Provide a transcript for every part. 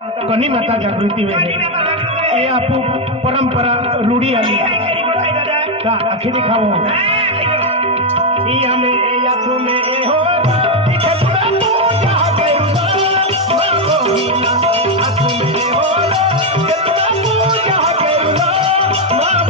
कनी माता जागृति वेगे ये आपू परंपरा रूढ़ी आली का आखिर दिखाओ ई हमें ए यात्रो में ए हो दिखे पूरा पूजा करूंगा मां आंखों में ए हो दिखे पूरा पूजा करूंगा मां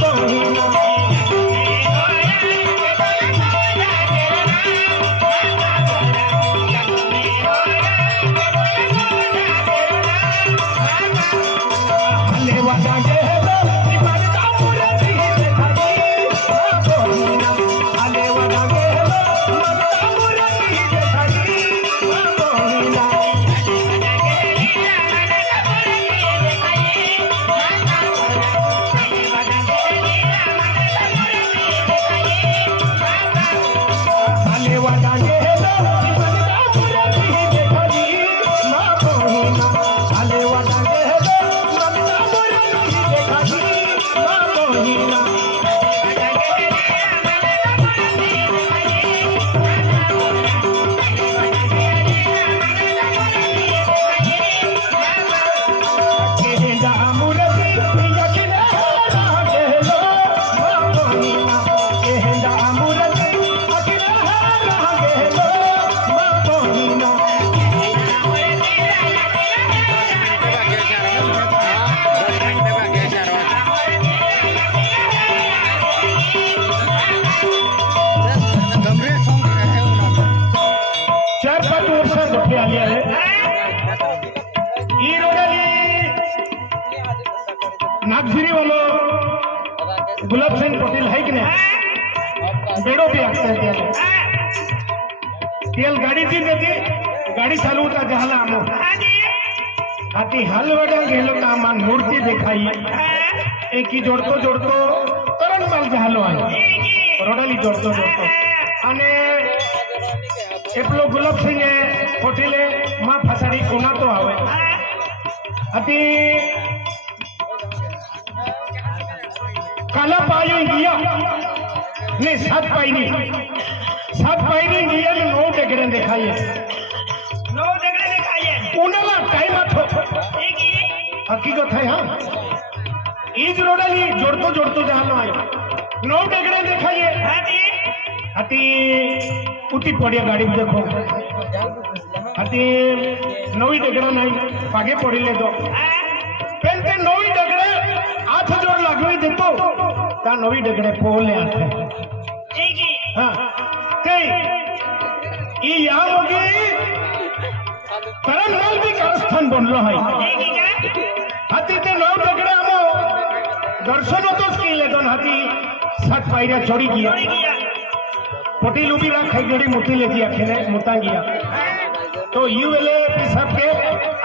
नागझिरी वालों गुलाब सिंह पटेल है कि नहीं बेड़ो भी आते हैं तेल गाड़ी थी देती गाड़ी चालू होता जहाला आमो आती हाल वड़ा गेलो कामान मूर्ति दिखाई एक ही जोड़तो जोड़तो करण माल जहालो आयो रोडाली जोड़तो जोड़तो अने एपलो गुलाब सिंह पटेले मां फसाड़ी कोना तो आवे अति काला पायो गया ने सात पाई गया ने 9 डेगड़े दिखाइए 9 डेगड़े दिखाइए उनला टाइम आथो हकीकत है हां इज रोडाली जोड़तो जोड़तो जहानो आयो 9 डेगड़े दिखाइए अति उठी पड़िया गाड़ी देखो अति 9 डेगड़ा नहीं पागे पड़िले तो पेनते 9 डेगड़े आठ जोड़ लगवी देतो ता 9 डेगड़े पोले आथे ठीक है हां ते ई या होगी करण माल भी कारस्थान बनलो है हाथी ते 9 डेगड़े हमो दर्शन तो स्किले दोन हाथी सात पायरा चढ़ी गया पटेल उभी राख गड़ी मोटी लेती आखेने मोटा गया तो यूएलए पिसाब के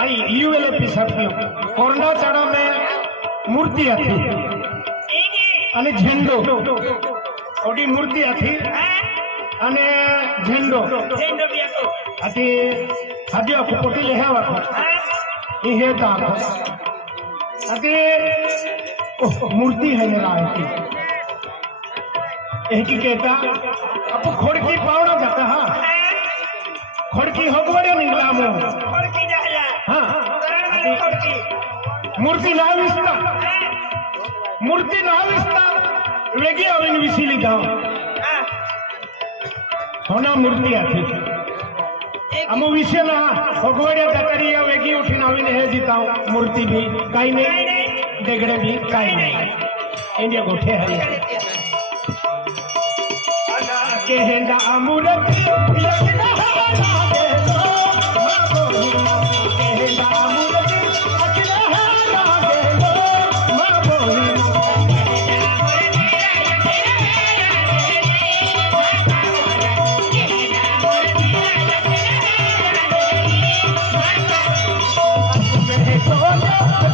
आई यूएलए पिसाब के कोरंडा चाड़ा में मूर्ति आती अने झंडो ओडी मूर्ति आती अने झंडो आती हाजी आपको पटेल है वाको ये ता आती मूर्ति है मेरा आती एक ही कहता आपको खोड़की पावना जाता हाँ खोड़की होगवड़े निकला मो खोड़की जाया हाँ मूर्ति ना विस्ता वेगी अविन विसिली दाव होना मूर्ति आती अमो विषय ना होगवड़े जाकरी या वेगी उठी अविन है जीताओ मूर्ति भी काई नहीं डेगड़े भी काई नहीं इंडिया गोठे है केहंदा अमूरती लगना लागे लो मां बोली केहंदा अमूरती लगना लागे लो मां बोली मेरे सोना